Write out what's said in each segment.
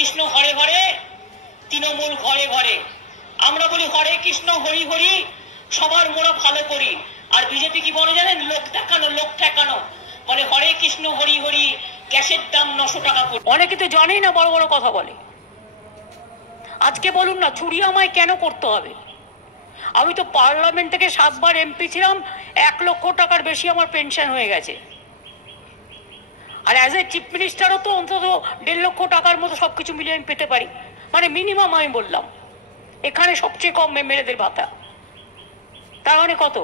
কৃষ্ণ ঘরে ঘরে, তৃণমূল ঘরে ঘরে। আমরা বলি হরে কৃষ্ণ হরি হরি, সবার মোরা ভালো করি। আর বিজেপি কি বলে জানেন? লোক দেখানো, লোক ঠেকানো। বলে হরে কৃষ্ণ হরি হরি, গ্যাসের দাম 900 টাকা করে। অনেকে তো জানেই না, বড় বড় কথা বলে। আজকে বলুন না, চুরি আমায় কেন করতে হবে? আমি তো পার্লামেন্ট থেকে 7 বার এমপি ছিলাম, 1 লক্ষ টাকার বেশি আমার পেনশন হয়ে গেছে। আর অ্যাজ এ চিফ মিনিস্টারও তো অন্তত 1.5 লক্ষ টাকার মতো সবকিছু মিলিয়ে আমি পেতে পারি। মানে মিনিমাম আমি বললাম, এখানে সবচেয়ে কম এমএলএদের ভাতা। তার মানে কত?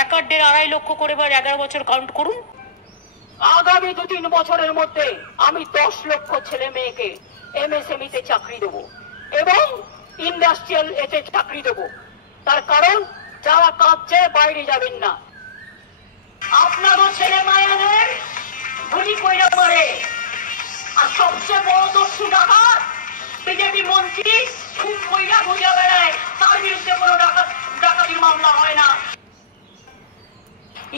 1 আর 1.5 2.5 লক্ষ করে, 11 বছর কাউন্ট করুন। আগামী 2-3 বছরের মধ্যে আমি 10 লক্ষ ছেলে মেয়েকে এমএসএমই তে চাকরি দেবো এবং ইন্ডাস্ট্রিয়াল এতে চাকরি দেবো। তার কারণ যারা কাঁদছে বাইরে যাবেন না। আপনারও ছেলে মায়েদের গুলি কইরা মারে। আর সবচেয়ে বড় দস্যু ডাকাত বিজেপি মন্ত্রী খুন কইরা ঘুরে বেড়ায়, তার বিরুদ্ধে কোনো ডাকাতির মামলা হয় না।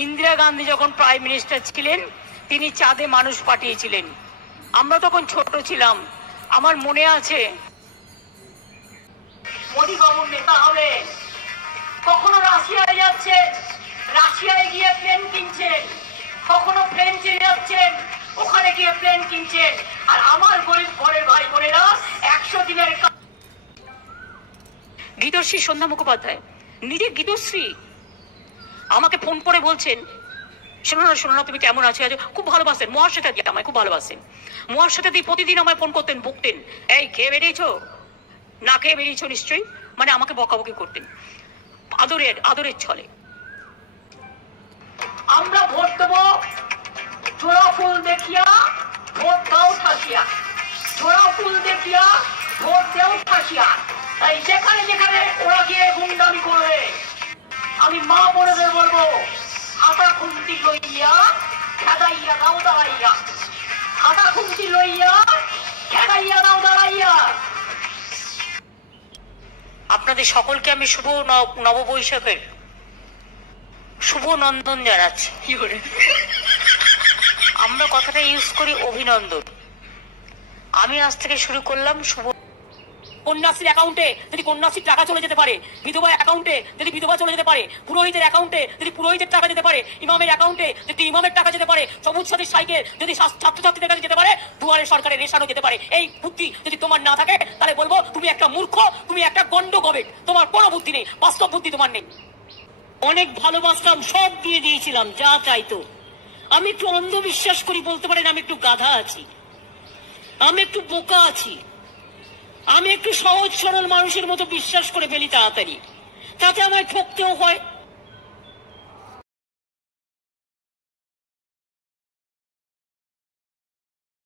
ইন্দিরা গান্ধী যখন প্রাইম মিনিস্টার ছিলেন, তিনি চাঁদে মানুষ পাঠিয়েছিলেন। আমরা তখন ছোট ছিলাম। আমার মনে আছে, মোদী বাবুর নেতা হবে, কখনো রাশিয়ায় যাচ্ছেন, রাশিয়ায় গিয়ে প্লেন কিনছেন, কখনো ফ্রেঞ্চে যাচ্ছেন, ওখানে গিয়ে প্লেন কিনছেন। আর আমার গরিব ঘরের ভাই বোনেরা 100 দিনের গীতশ্রী সন্ধ্যা মুখোপাধ্যায়, নিজে গীতশ্রী, আমাকে ফোন করে বলছেন, শোনো না তুমি কেমন আছো? খুব ভালোবাসেন মহাশ্বেতা দিয়ে, আমায় খুব ভালোবাসেন। মহাশ্বেতা দিয়ে প্রতিদিন আমায় ফোন করতেন, বকতেন, এই খেয়ে বেরিয়েছো, না খেয়ে বেরিয়েছো নিশ্চয়ই, মানে আমাকে বকাবকি করতেন আদরের ছলে। আমরা ভোট দেবো জোড়া ফুল দেখিয়া, ভোট দাও ঠাকিয়া। জোড়া ফুল দেখিয়া ভোট দেও ঠাকিয়া। তাই যেখানে যেখানে ওরা গিয়ে গুন্ডামি করবে, আমি মা বোনেদের বলবো, হাতা খুন্তি লইয়া খেদাইয়া দাও দাঁড়াইয়া। হাতা খুন্তি লইয়া খেদাইয়া দাও দাঁড়াইয়া। আপনাদের সকলকে আমি শুভ নববৈশাখের শুভ নন্দন জানাচ্ছি। আমরা কথাটা ইউজ করি অভিনন্দন। আমি আজ থেকে শুরু করলাম শুভ। কন্যাশ্রীর অ্যাকাউন্টে যদি কন্যাশ্রীর টাকা চলে যেতে পারে, বিধবা অ্যাকাউন্টে যদি বিধবা চলে যেতে পারে, পুরোহিতের অ্যাকাউন্টে যদি পুরোহিতের টাকা যেতে পারে, ইমামের অ্যাকাউন্টে যদি ইমামের টাকা যেতে পারে, সবুজ সাথীর সাইকেল যদি ছাত্রছাত্রীদের কাছে যেতে পারে, দুয়ারে সরকারের রেশনও যেতে পারে। এই বুদ্ধি যদি তোমার না থাকে, তাহলে বলবো তুমি একটা মূর্খ, তুমি একটা গন্ড গবেট, তোমার কোনো বুদ্ধি নেই, বাস্তব বুদ্ধি তোমার নেই। অনেক ভালোবাসতাম, সব দিয়ে দিয়েছিলাম যা চাইতো। আমি একটু অন্ধবিশ্বাস করি, বলতে পারেন আমি একটু গাধা আছি, আমি একটু বোকা আছি, আমি একটু সহজ সরল মানুষের মতো বিশ্বাস করে ফেলি তাড়াতাড়ি, তাতে আমায় ঠকতেও হয়।